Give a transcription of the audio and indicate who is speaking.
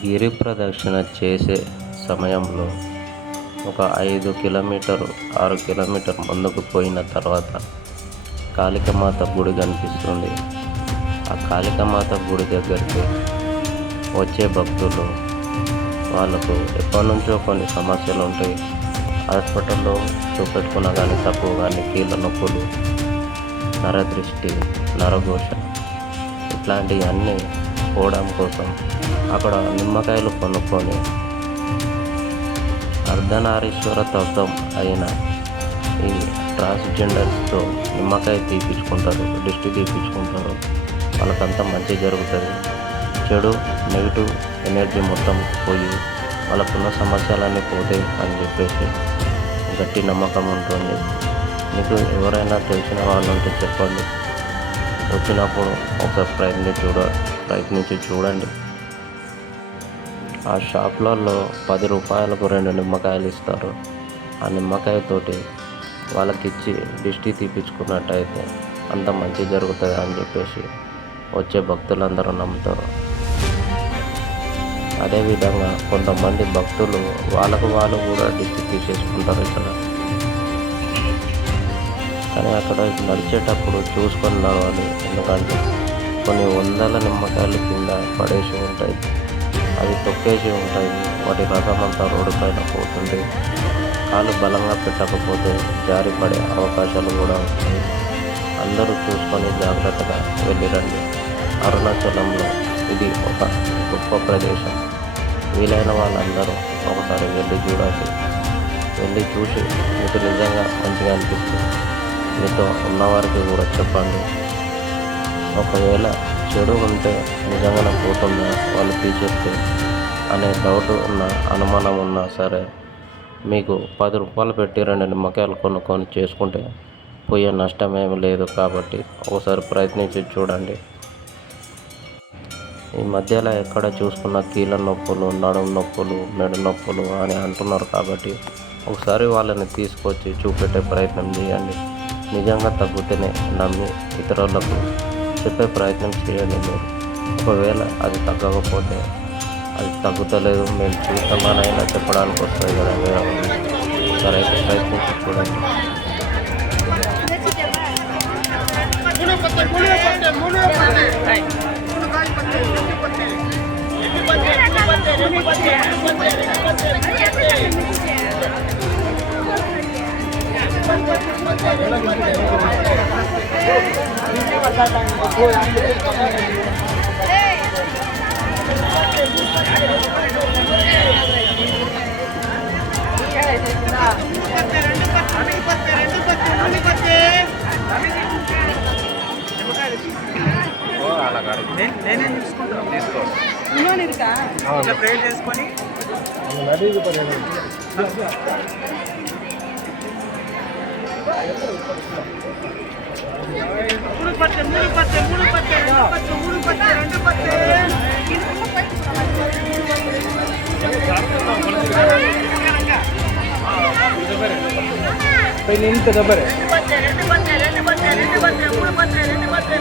Speaker 1: గిరి ప్రదక్షిణ చేసే సమయంలో ఒక ఐదు కిలోమీటర్ ఆరు కిలోమీటర్ ముందుకు పోయిన తర్వాత కాళికమాత గుడి కనిపిస్తుంది. ఆ కాళికమాత గుడి దగ్గరికి వచ్చే భక్తులు వాళ్ళకు ఎప్పటి నుంచో కొన్ని సమస్యలు ఉంటాయి. హాస్పిటల్లో చూపెట్టుకున్న కానీ తక్కువ కానీ కీళ్ళ నొప్పులు నరదృష్టి నరఘోష ఇట్లాంటివన్నీ పోవడం కోసం అక్కడ నిమ్మకాయలు కొనుక్కొని అర్ధనారీశ్వర తత్వం అయిన ఈ ట్రాన్స్జెండర్స్తో నిమ్మకాయ తీపించుకుంటారు దిష్టి తీపించుకుంటారు వాళ్ళకంతా మంచి జరుగుతుంది. చెడు నెగిటివ్ ఎనర్జీ మొత్తం పోయి వాళ్ళకున్న సమస్యలన్నీ పోతాయి అని చెప్పేసి గట్టి నమ్మకం ఉంటుంది. మీకు ఎవరైనా తెలిసిన వాళ్ళు ఉంటే చెప్పండి. వచ్చినప్పుడు ఒకసారి ప్రయత్నించి చూడ ప్రయత్నించి చూడండి. ఆ షాప్లలో పది రూపాయలకు రెండు నిమ్మకాయలు ఇస్తారు. ఆ నిమ్మకాయతోటి వాళ్ళకి ఇచ్చి దిష్టి తీపించుకున్నట్టయితే అంత మంచి జరుగుతుంది అని చెప్పేసి వచ్చే భక్తులందరూ నమ్ముతారు. అదేవిధంగా కొంతమంది భక్తులు వాళ్ళకు వాళ్ళు కూడా దిష్టి తీసేసుకుంటారు ఇక్కడ. కానీ అక్కడ నడిచేటప్పుడు చూసుకొని నడవాలి. ఎందుకంటే కొన్ని వందల నిమ్మకాయలు కింద పడేసి ఉంటాయి. అవి తొక్కేసి ఉంటాయి. వాటి రసం అంతా రోడ్డు పైన పోతుంది. కాలు బలంగా పెట్టకపోతే జారిపడే అవకాశాలు కూడా ఉంటాయి అందరూ చూసుకొని జాగ్రత్తగా వెళ్ళిరండి. అరుణాచలంలో ఇది ఒక గొప్ప ప్రదేశం. వీలైన వాళ్ళందరూ ఒకసారి వెళ్ళి చూడాలి. వెళ్ళి చూసి మీకు నిజంగా మంచిగా అనిపిస్తుంది. మీతో ఉన్నవారికి కూడా చెప్పండి. ఒకవేళ చెడు ఉంటే నిజంగా పోతుందా వాళ్ళు తీసేస్తే అనే డౌట్ ఉన్న అనుమానం ఉన్నా సరే మీకు పది రూపాయలు పెట్టి రెండు నిమ్మకాయలు కొనుక్కొని చేసుకుంటే పోయే నష్టం ఏమి లేదు కాబట్టి ఒకసారి ప్రయత్నించి చూడండి. ఈ మధ్యలో ఎక్కడ చూసుకున్న కీళ్ళ నొప్పులు నడుము నొప్పులు మెడ నొప్పులు అని అంటున్నారు కాబట్టి ఒకసారి వాళ్ళని తీసుకొచ్చి చూపెట్టే ప్రయత్నం చేయండి. నిజంగా తగ్గుతూనే నమ్మి ఇతరులకు చెప్పే ప్రయత్నం చేయండి మీరు ఒకవేళ అది తగ్గకపోతే అది తగ్గుతలేదు మేము చూస్తామని అయినా చెప్పడానికి వస్తుంది కదా వేరే వాళ్ళు. సరే అయితే ప్రయత్నించి చూడండి
Speaker 2: నేనేం తీసుకుంటాను తీసుకో ఇట్లా ప్రేర్ చేసుకొని மூணு பத்து மூணு பத்து மூணு பத்து ரெண்டு பத்து மூணு பத்து ரெண்டு
Speaker 3: பத்து. போய்
Speaker 2: நின்று தப்பரு ரெண்டு பத்து ரெண்டு பத்து ரெண்டு பத்து ரெண்டு பத்து மூணு பத்து ரெண்டு
Speaker 4: பத்து.